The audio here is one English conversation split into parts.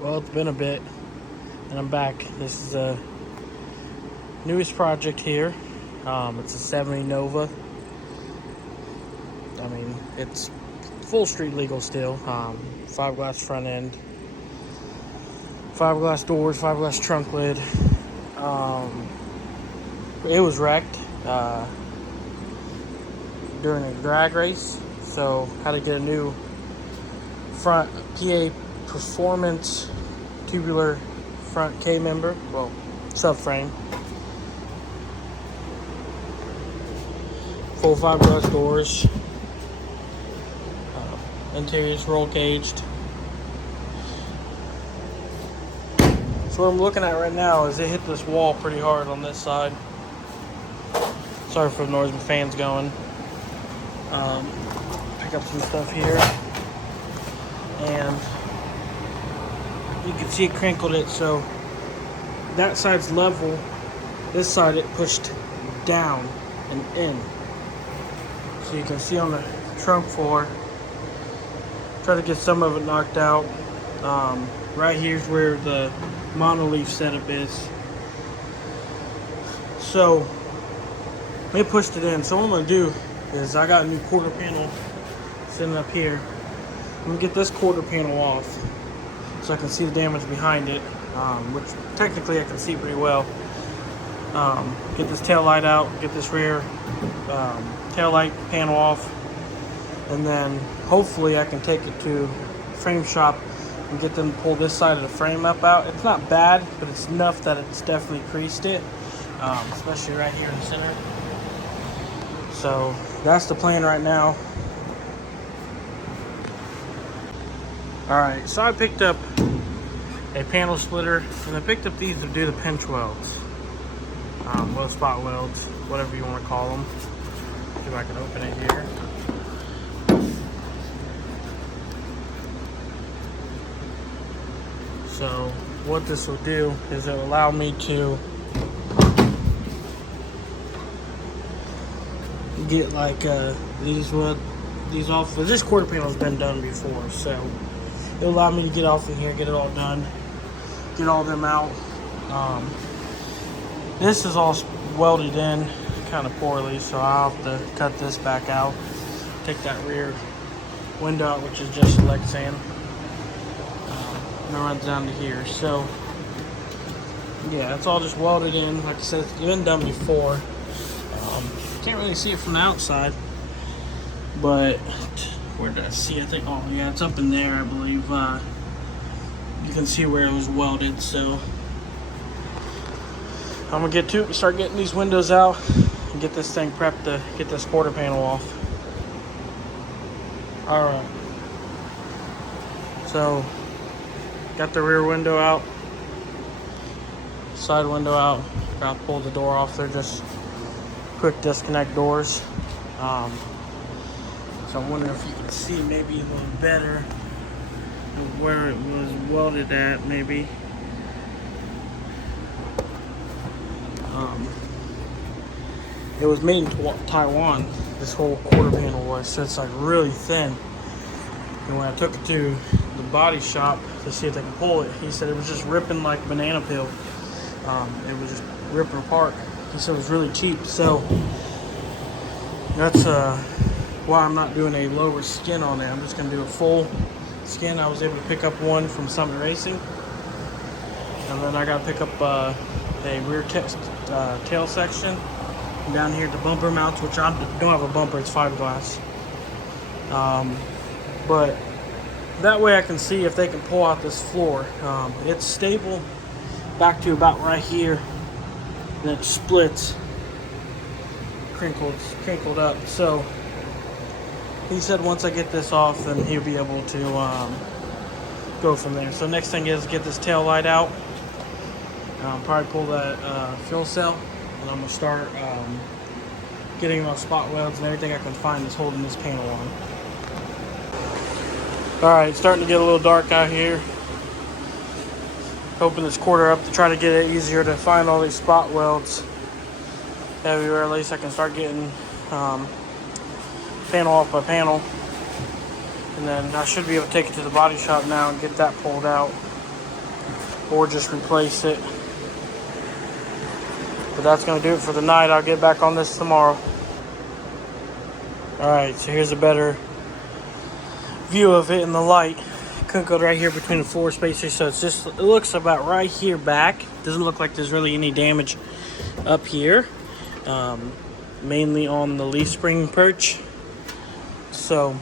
Well, it's been a bit, and I'm back. This is a newest project here. It's a 70 Nova. I mean, it's full street legal still. Fiberglass front end, fiberglass doors, fiberglass trunk lid. It was wrecked during a drag race, so had to get a new front PA Performance tubular front K member, well, subframe, full fiberglass doors, interior's roll caged. So what I'm looking at right now is it hit this wall pretty hard on this side. Sorry for the noise, my fan's going. Pick up some stuff here, and you can see it crinkled it, so that side's level. This side it pushed down and in. So you can see on the trunk floor. Try to get some of it knocked out. Right here's where the monoleaf setup is. So they pushed it in. So what I'm gonna do is I got a new quarter panel sitting up here. I'm gonna get this quarter panel off so I can see the damage behind it, which technically I can see pretty well. Get this tail light out, get this rear tail light panel off, and then hopefully I can take it to frame shop and get them to pull this side of the frame up out. It's not bad, but it's enough that it's definitely creased it, especially right here in the center. So that's the plan right now. Alright, so I picked up a panel splitter, and I picked up these to do the pinch welds. Low spot welds, whatever you want to call them. See if I can open it here. So what this will do is it'll allow me to get like these off. This quarter panel has been done before, so it'll allow me to get off in here, get it all done, get all them out. This is all welded in kind of poorly, so I'll have to cut this back out, take that rear window out, which is just Lexan, and it runs down to here. So yeah, it's all just welded in. Like I said, it's been done before. Can't really see it from the outside, but where did I see it? I think, oh yeah, it's up in there, I believe. You can see where it was welded. So I'm gonna get to it and start getting these windows out and get this thing prepped to get this quarter panel off. Alright, so got the rear window out, side window out. Gotta pull the door off. They're just quick disconnect doors. So I'm wondering if you can see maybe a little better where it was welded at, maybe. It was made in Taiwan, this whole quarter panel was, so it's like really thin. And when I took it to the body shop to see if they could pull it, he said it was just ripping like banana peel. It was just ripping apart. He said it was really cheap, so that's why I'm not doing a lower skin on it. I'm just gonna do a full skin. I was able to pick up one from Summit Racing, and then I gotta pick up a rear tail section. And down here, the bumper mounts, which I don't have a bumper, it's fiberglass. But that way I can see if they can pull out this floor. It's stable back to about right here, and it splits, crinkled up. So he said once I get this off, then he'll be able to go from there. So next thing is get this tail light out. Probably pull that fuel cell, and I'm gonna start getting those spot welds and everything I can find that's holding this panel on. Alright, starting to get a little dark out here. Open this quarter up to try to get it easier to find all these spot welds everywhere. At least I can start getting panel off by panel. And then I should be able to take it to the body shop now and get that pulled out. or just replace it. But that's going to do it for the night. I'll get back on this tomorrow. Alright, so here's a better view of it in the light. Couldn't go right here between the floor spacers, so it looks about right here back. Doesn't look like there's really any damage up here. Mainly on the leaf spring perch. So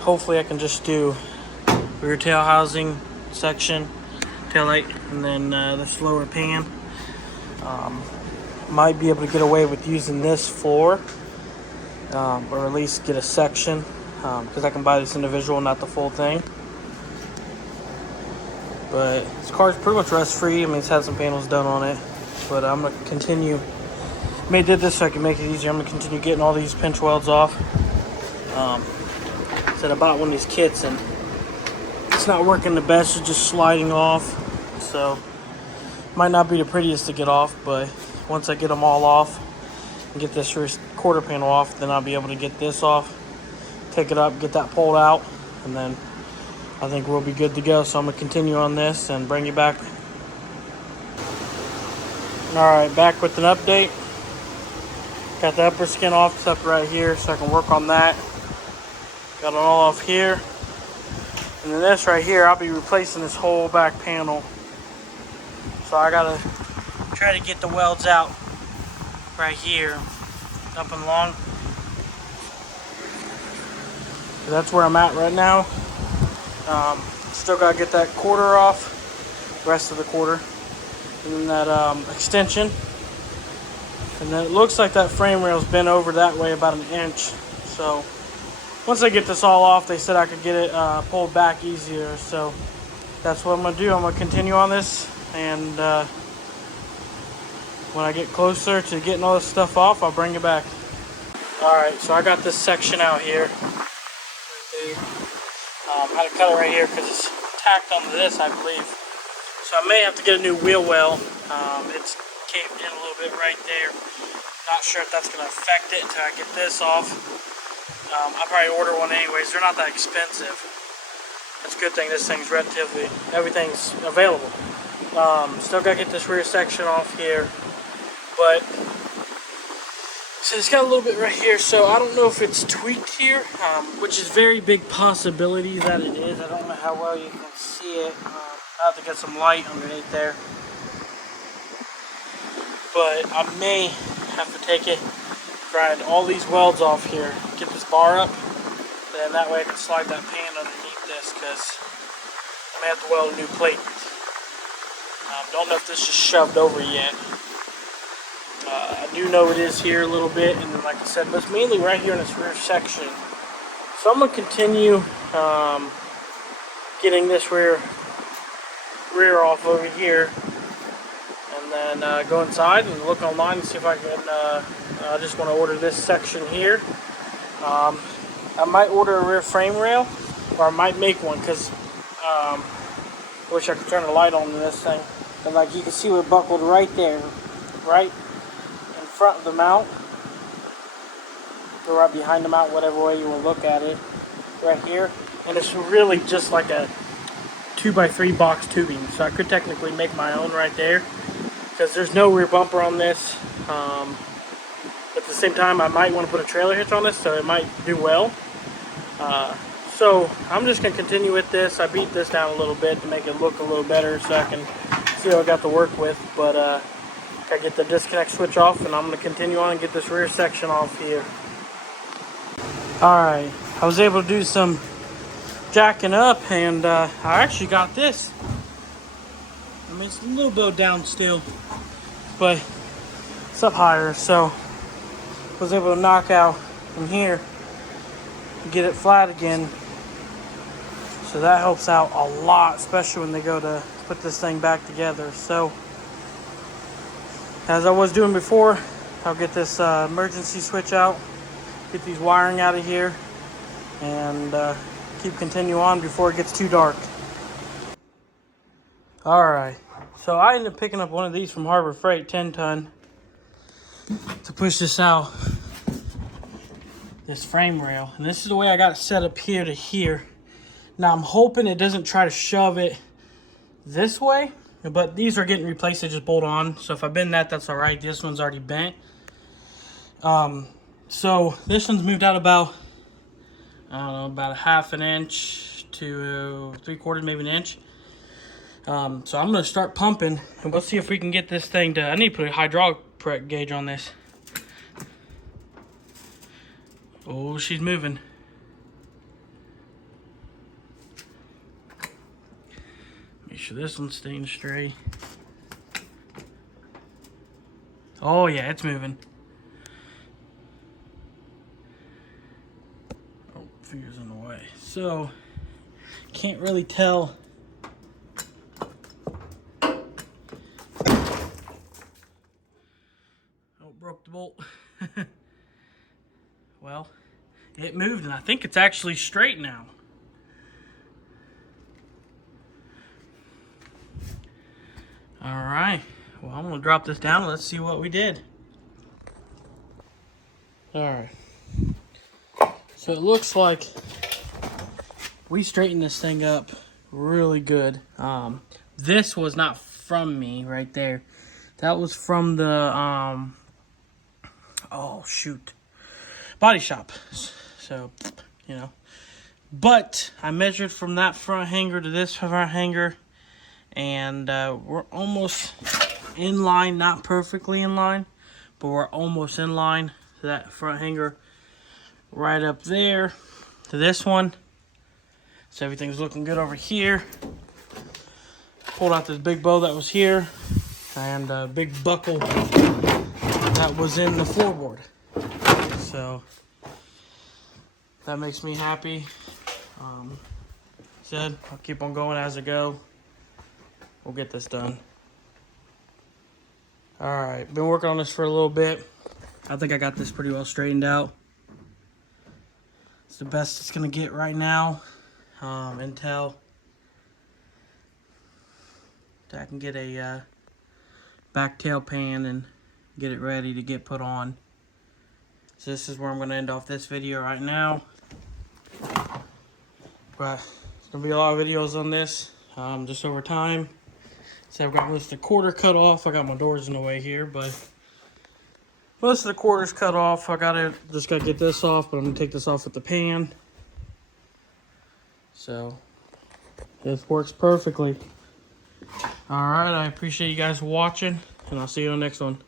hopefully I can just do rear tail housing section, tail light, and then this lower pan. Might be able to get away with using this floor, or at least get a section, because I can buy this individual, not the full thing. But this car's pretty much rust free. I mean, it's had some panels done on it, but I'm gonna continue. I did this so I can make it easier. I'm gonna continue getting all these pinch welds off. Said I bought one of these kits and it's not working the best. It's just sliding off, so might not be the prettiest to get off, but once I get them all off and get this rear quarter panel off, then I'll be able to get this off, take it up, get that pulled out, and then I think we'll be good to go. So I'm gonna continue on this and bring you back. All right, back with an update. Got the upper skin off, it's up right here, so I can work on that. Got it all off here. And then this right here, I'll be replacing this whole back panel. So I gotta try to get the welds out right here, up and along. So that's where I'm at right now. Still gotta get that quarter off, rest of the quarter, and then that extension. And then it looks like that frame rail's bent over that way about an inch. So once I get this all off, they said I could get it pulled back easier. So that's what I'm gonna do. I'm gonna continue on this, and when I get closer to getting all this stuff off, I'll bring it back. Alright, so I got this section out here. I had to cut it right here because it's tacked onto this, I believe. So I may have to get a new wheel well. It's caved in a little bit right there. Not sure if that's going to affect it until I get this off. I'll probably order one anyways. They're not that expensive. That's a good thing. This thing's relatively, everything's available. Still got to get this rear section off here. But so it's got a little bit right here, so I don't know if it's tweaked here, which is very big possibility that it is. I don't know how well you can see it. I have to get some light underneath there. But I may have to take it, grind all these welds off here, get this bar up, then that way I can slide that pan underneath this, because I may have to weld a new plate. Don't know if this is shoved over yet. I do know it is here a little bit, and then like I said, but it's mainly right here in this rear section. So I'm going to continue getting this rear off over here, and then go inside and look online and see if I can, I just want to order this section here. I might order a rear frame rail, or I might make one, because I wish I could turn the light on in this thing. And like you can see, we're buckled right there, right in front of the mount, or right behind the mount, whatever way you will look at it, right here. And it's really just like a 2x3 box tubing, so I could technically make my own right there, because there's no rear bumper on this. At the same time, I might want to put a trailer hitch on this, so it might do well. So I'm just going to continue with this. I beat this down a little bit to make it look a little better, so I can see what I got to work with. But I get the disconnect switch off, and I'm going to continue on and get this rear section off here. Alright, I was able to do some jacking up, and I actually got this. I mean, it's a little bit down still, but it's up higher, so I was able to knock out from here and get it flat again. So that helps out a lot, especially when they go to put this thing back together. So as I was doing before, I'll get this emergency switch out, get these wiring out of here, and keep continue on before it gets too dark. Alright, so I ended up picking up one of these from Harbor Freight, 10-ton, to push this out, this frame rail. And this is the way I got it set up here to here. Now I'm hoping it doesn't try to shove it this way, but these are getting replaced. They just bolt on. So if I bend that, that's all right. This one's already bent. So this one's moved out about, I don't know, about a half an inch to 3/4, maybe an inch. So I'm gonna start pumping, and we'll see if we can get this thing to. I need to put a hydraulic gauge on this. Oh, she's moving. Make sure this one's staying straight. Oh yeah, it's moving. Oh, finger's in the way. So, can't really tell. Oh, broke the bolt. Well, it moved, and I think it's actually straight now. All right. Well, I'm gonna drop this down and let's see what we did. All right. So it looks like we straightened this thing up really good. This was not from me right there. That was from the oh shoot, body shop. So, you know, but I measured from that front hanger to this front hanger, and we're almost in line, not perfectly in line, but we're almost in line to that front hanger right up there to this one. So everything's looking good over here. Pulled out this big bow that was here and a big buckle that was in the floorboard. So that makes me happy. Said I'll keep on going as I go. We'll get this done. All right, been working on this for a little bit. I think I got this pretty well straightened out. It's the best it's gonna get right now until I can get a back tail pan and get it ready to get put on. So this is where I'm gonna end off this video right now. But there's gonna be a lot of videos on this just over time. So I've got most of the quarter cut off. I got my doors in the way here, but most of the quarters cut off. Just gotta get this off, but I'm gonna take this off with the pan. So this works perfectly. All right, I appreciate you guys watching, and I'll see you on the next one.